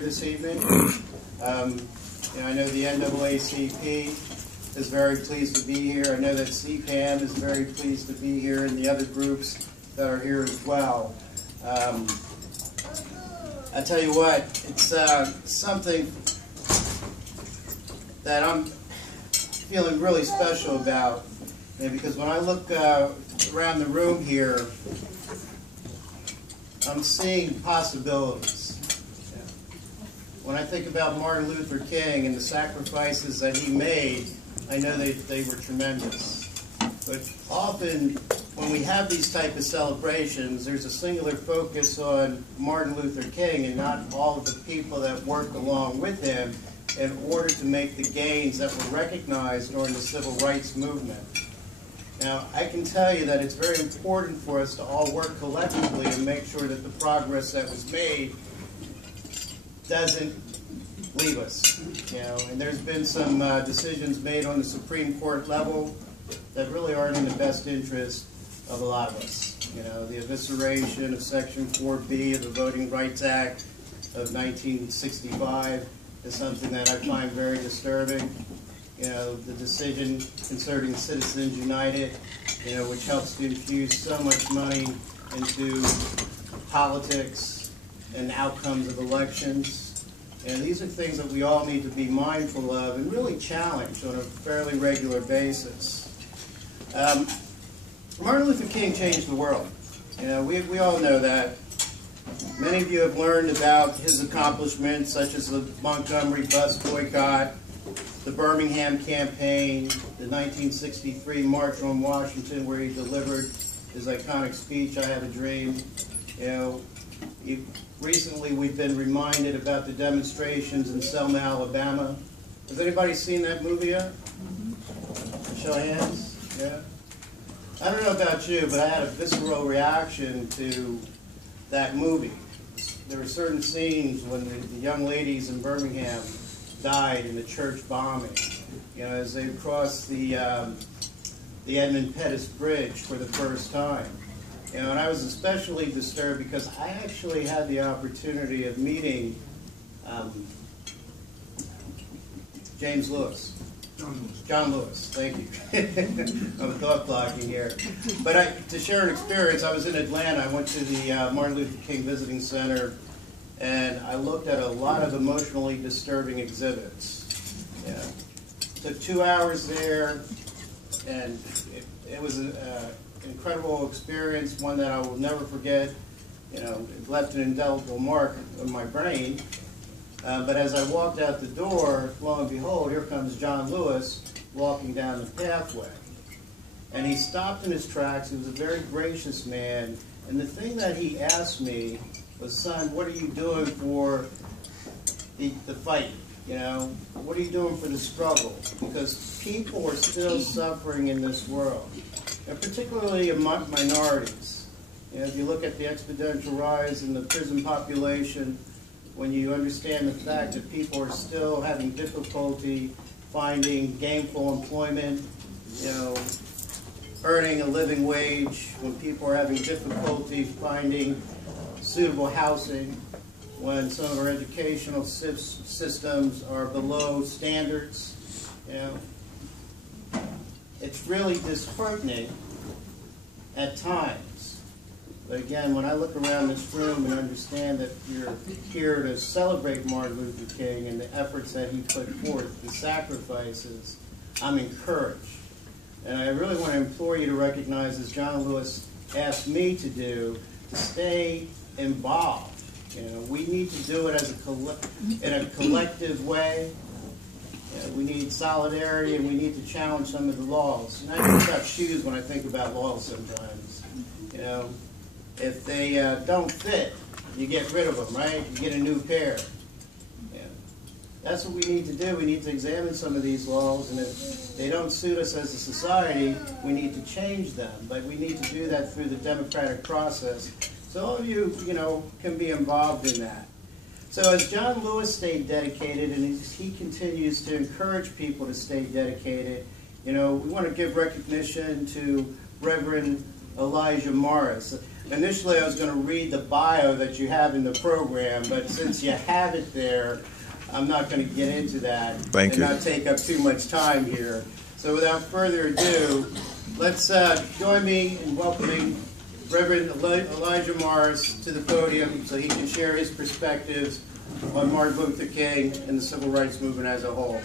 This evening. I know the NAACP is very pleased to be here. I know that CPAM is very pleased to be here, and the other groups that are here as well. I tell you what, it's something that I'm feeling really special about, because when I look around the room here, I'm seeing possibilities. When I think about Martin Luther King and the sacrifices that he made, I know they were tremendous. But often, when we have these type of celebrations, there's a singular focus on Martin Luther King and not all of the people that worked along with him in order to make the gains that were recognized during the civil rights movement. Now, I can tell you that it's very important for us to all work collectively and make sure that the progress that was made doesn't leave us, and there's been some decisions made on the Supreme Court level that really aren't in the best interest of a lot of us. The evisceration of Section 4B of the Voting Rights Act of 1965 is something that I find very disturbing. The decision concerning Citizens United, which helps to infuse so much money into politics and outcomes of elections. And these are things that we all need to be mindful of and really challenge on a fairly regular basis. Martin Luther King changed the world. We all know that. Many of you have learned about his accomplishments, such as the Montgomery bus boycott, the Birmingham campaign, the 1963 March on Washington, where he delivered his iconic speech, "I Have a Dream." Recently, we've been reminded about the demonstrations in Selma, Alabama. Has anybody seen that movie yet? Show of hands? Yeah? I don't know about you, but I had a visceral reaction to that movie. There were certain scenes when the young ladies in Birmingham died in the church bombing, as they crossed the Edmund Pettus Bridge for the first time. And I was especially disturbed because I actually had the opportunity of meeting James Lewis. John Lewis, thank you. I'm thought blocking here. But to share an experience, I was in Atlanta. I went to the Martin Luther King Visiting Center, and I looked at a lot of emotionally disturbing exhibits. Took 2 hours there, and it was an incredible experience, one that I will never forget. It left an indelible mark on my brain. But as I walked out the door, lo and behold, here comes John Lewis walking down the pathway. And he stopped in his tracks. He was a very gracious man. And the thing that he asked me was, "Son, what are you doing for the fight? What are you doing for the struggle?" Because people are still suffering in this world, and particularly among minorities. If you look at the exponential rise in the prison population, when you understand the fact that people are still having difficulty finding gainful employment, earning a living wage, when people are having difficulty finding suitable housing, when some of our educational systems are below standards, it's really disheartening at times. But again, when I look around this room and understand that you're here to celebrate Martin Luther King and the efforts that he put forth, the sacrifices, I'm encouraged. And I really want to implore you to recognize, as John Lewis asked me to do, to stay involved. We need to do it as in a collective way. We need solidarity, and we need to challenge some of the laws. And I think about shoes when I think about laws sometimes. If they don't fit, you get rid of them, right? You get a new pair. That's what we need to do. We need to examine some of these laws, and if they don't suit us as a society, we need to change them. But we need to do that through the democratic process. So all of you, can be involved in that. So as John Lewis stayed dedicated, and he continues to encourage people to stay dedicated, we want to give recognition to Reverend Elijah Morris. Initially, I was going to read the bio that you have in the program, but since you have it there, I'm not going to get into that and not take up too much time here. So without further ado, let's join me in welcoming Reverend Elijah Morris to the podium so he can share his perspectives on Martin Luther King and the civil rights movement as a whole.